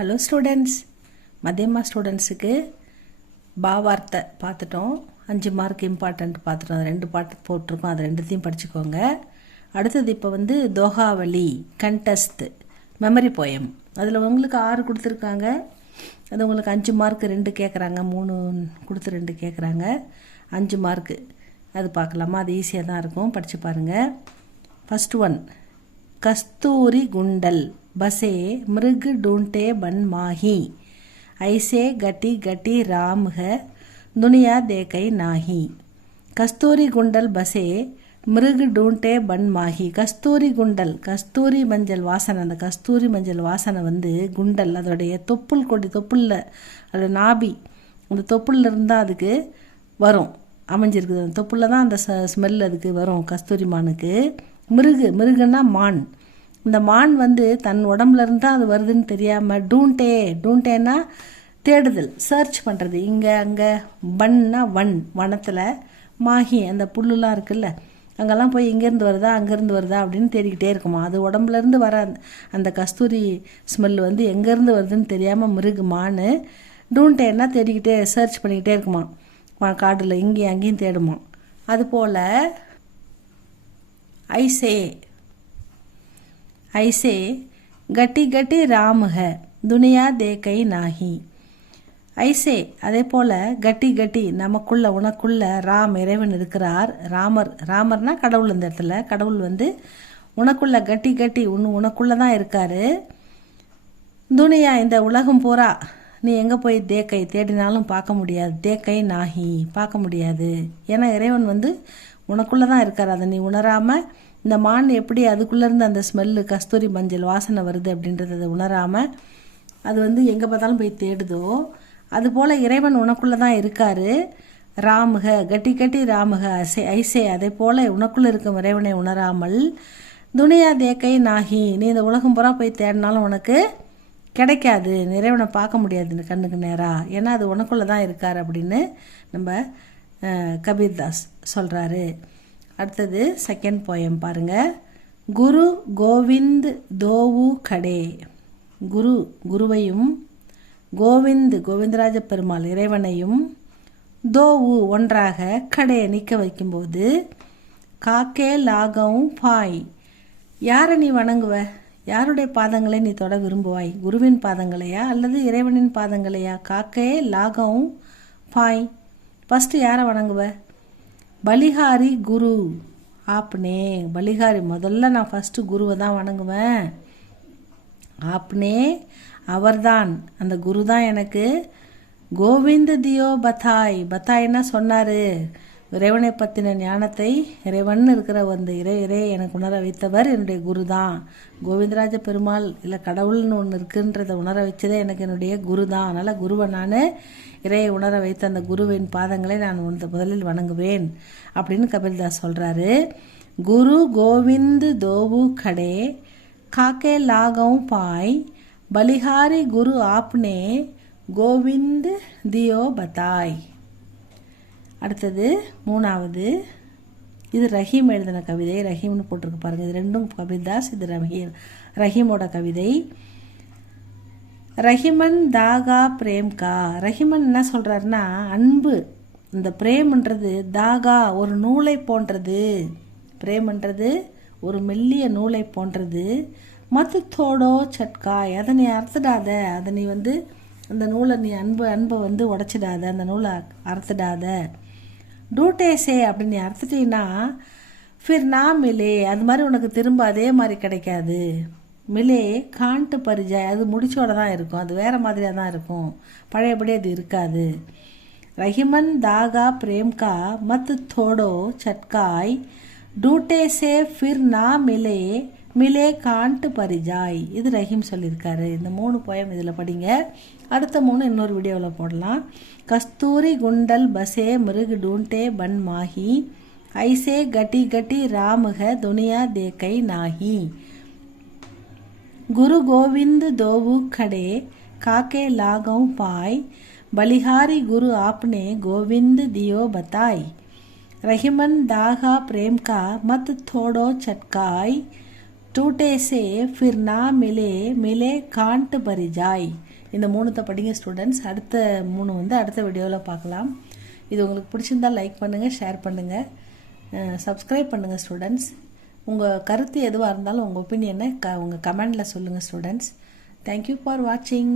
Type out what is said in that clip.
Hello students, மத்தியமா ஸ்டூடெண்ட்ஸுக்கு பாவார்த்தை பார்த்துட்டோம். 5 mark important பார்த்துட்டோம். அது 2 பாட்டு போட்டிருக்கோம், அது 2த்தையும் படிச்சுக்கோங்க. அடுத்தது இப்போ தோஹாவளி கண்டஸ்ட் மெமரி போயம். அதில் உங்களுக்கு 6 கொடுத்துருக்காங்க. அது உங்களுக்கு 5 மார்க் 2 கேட்குறாங்க, 3 கொடுத்து 2 கேட்குறாங்க. 5 மார்க்கு அது பார்க்கலாமா? அது ஈஸியாக தான் இருக்கும், படித்து பாருங்கள். ஃபஸ்ட் ஒன், கஸ்தூரி குண்டல் बसे मृग ढूंढते बन माही, ऐसे गटी गटी राम है दुनिया देखई नाही. கஸ்தூரி குண்டல் பசே மிருகு டூண்டே பன் மாஹி. கஸ்தூரி குண்டல், கஸ்தூரி மஞ்சள் வாசனை. அந்த கஸ்தூரி மஞ்சள் வாசனை குண்டல், அதோடைய தொப்புள் கொடி, தொப்புளில் அதோட நாபி, அந்த தொப்புளில் இருந்தால் அதுக்கு வரும், அமைஞ்சிருக்குது. அந்த தொப்புளில் தான் அந்த ஸ்மெல் அதுக்கு வரும் கஸ்தூரி மானுக்கு. மிருகுன்னா மான். இந்த மான் தன் உடம்புல இருந்தால் அது வருதுன்னு தெரியாமல் டூண்டேன்னா தேடுதல், சர்ச் பண்ணுறது. இங்கே அங்கே, பன்னா வனத்தில், மாஹி அந்த புல்லுலாம் இருக்குல்ல, அங்கெல்லாம் போய் இங்கேருந்து வருதா அங்கேருந்து வருதா அப்படின்னு தேடிக்கிட்டே இருக்குமா. அது உடம்புலேருந்து வர அந்த கஸ்தூரி ஸ்மெல் எங்கேருந்து வருதுன்னு தெரியாமல் மான் டூண்டேன்னா தேடிக்கிட்டே சர்ச் பண்ணிக்கிட்டே இருக்குமா, காடில் இங்கேயும் அங்கேயும் தேடுமா. அதுபோல் ஐசே கட்டி கட்டி ராம் ஹை துனியா தேக்கை நாஹி. ஐசே அதே போல், கட்டி கட்டி நமக்குள்ள, உனக்குள்ள ராம் இறைவன் இருக்கிறார். ராமர்னா கடவுள். இந்த இடத்துல கடவுள் உனக்குள்ள கட்டி கட்டி உனக்குள்ள தான் இருக்காரு. துனியா இந்த உலகம் பூரா நீ எங்கே போய் தேக்கை தேடினாலும் பார்க்க முடியாது. தேக்கை நாஹி பார்க்க முடியாது. ஏன்னா இறைவன் உனக்குள்ளே தான் இருக்கார். அதை நீ உணராமல், இந்த மான் எப்படி அதுக்குள்ளேருந்து அந்த ஸ்மெல்லு கஸ்தூரி மஞ்சள் வாசனை வருது அப்படின்றத உணராமல் அது எங்கே பார்த்தாலும் போய் தேடுதோ, அதுபோல் இறைவன் உனக்குள்ளே தான் இருக்கார். ராமுக கட்டி கட்டி ராமுக ஐசே அதே போல் உனக்குள்ளே இருக்கும் இறைவனை உணராமல், துனியா தேக்கை நாகி நீ இந்த உலகம் பூரா போய் தேடினாலும் உனக்கு கிடைக்காது, இறைவனை பார்க்க முடியாது கண்ணுக்கு நேராக. ஏன்னா அது உனக்குள்ளே தான் இருக்கார் அப்படின்னு நம்ம கபீர்தாஸ் சொல்கிறாரு. அடுத்தது செகண்ட் போயம் பாருங்கள். குரு கோவிந்த் தோவு கடே. குருவையும், கோவிந்தராஜ பெருமாள் இறைவனையும், தோவு ஒன்றாக, கடே நிற்க வைக்கும்போது, காக்கே லாகவும் பாய் யாரை நீ வணங்குவ? யாருடைய பாதங்களை நீ தொட விரும்புவாய்? குருவின் பாதங்களையா அல்லது இறைவனின் பாதங்களையா? காக்கே லாகவும் பாய், ஃபஸ்ட்டு யாரை வணங்குவ? பலிஹாரி குரு ஆப்னே. பலிஹாரி முதல்ல நான் ஃபஸ்ட்டு குருவை தான் வணங்குவேன். ஆப்னே அவர்தான், அந்த குரு தான் எனக்கு. கோவிந்த தியோ பத்தாய்னா சொன்னார், இறைவனை பற்றின ஞானத்தை, இறைவன் இருக்கிற இறை எனக்கு உணர வைத்தவர் என்னுடைய குரு தான். கோவிந்தராஜ பெருமாள் இல்லை கடவுள்னு ஒன்று இருக்குன்றதை உணர வச்சதே எனக்கு என்னுடைய குரு தான். அதனால் குருவை நான், இறையை உணர வைத்த அந்த குருவின் பாதங்களை நான் முதலில் வணங்குவேன் அப்படின்னு கபீர்தாஸ் சொல்கிறாரு. குரு கோவிந்த் தோவு கடே, காக்கே லாகவும் பாய், பலிஹாரி குரு ஆப்னே, கோவிந்த் தியோ பத்தாய். அடுத்தது 3வது, இது ரஹீம் எழுதின கவிதை. ரஹீம்னு போட்டிருக்கு பாருங்கள். இது 2ம் கபீர்தாஸ், இது ரஹீமோட கவிதை. ரஹிமன் தாகா பிரேம்கா. ரஹிமன் என்ன சொல்கிறாருன்னா, அன்பு, இந்த பிரேம்ன்றது தாகா ஒரு நூலை போன்றது. பிரேம்ன்றது ஒரு மெல்லிய நூலை போன்றது. மத்து தோடோ சட்காய், அதை நீ அறுத்துடாத, அதை நீ அந்த நூலை நீ அன்பை உடைச்சிடாத, அந்த நூலை அறுத்துடாத. டூட்டேசே அப்படின்னு நீ அறுத்துட்டீங்கன்னா, ஃபிர் நான் மிலே அது மாதிரி உனக்கு திரும்ப அதே மாதிரி கிடைக்காது. மிலே காண்ட்டு பரிஜாய் அது முடிச்சோட தான் இருக்கும், அது வேறு மாதிரியாக தான் இருக்கும், பழையபடி அது இருக்காது. ரஹிமன் தாகா பிரேம்கா மத் தோடோ சட்காய், டூட்டேசே ஃபிர் நா மிலே காண்ட்டு பரிஜாய். இது ரஹீம் சொல்லியிருக்காரு. இந்த 3 போயம் இதில் படிங்க. அடுத்த 3 இன்னொரு வீடியோவில் போடலாம். கஸ்தூரி குண்டல் பசே மிருகு டூண்டே பன் மாஹி, ஐசே கட்டி கட்டி ராமுக துனியா தேக்கை நாஹி. குரு கோவிந்த் தோவு கடே, காக்கே லாகவும் பாய், பலிஹாரி குரு ஆப்னே, கோவிந்த் தியோ பத்தாய். ரஹிமன் தாகா பிரேம்கா மத் தோடோ சட்காய், टूटे से फिर ना मिले मिले कांट भरी जाय. இந்த மூணுத்தை படிங்க ஸ்டூடெண்ட்ஸ். அடுத்த மூணு வந்து அடுத்த வீடியோவில் பார்க்கலாம். இது உங்களுக்கு பிடிச்சிருந்தால் லைக் பண்ணுங்கள், ஷேர் பண்ணுங்கள், சப்ஸ்கிரைப் பண்ணுங்கள் ஸ்டூடெண்ட்ஸ். உங்கள் கருத்து எதுவாக இருந்தாலும் உங்கள் ஒப்பீனியனை உங்கள் கமெண்டில் சொல்லுங்கள் ஸ்டூடெண்ட்ஸ். தேங்க்யூ ஃபார் வாட்சிங்.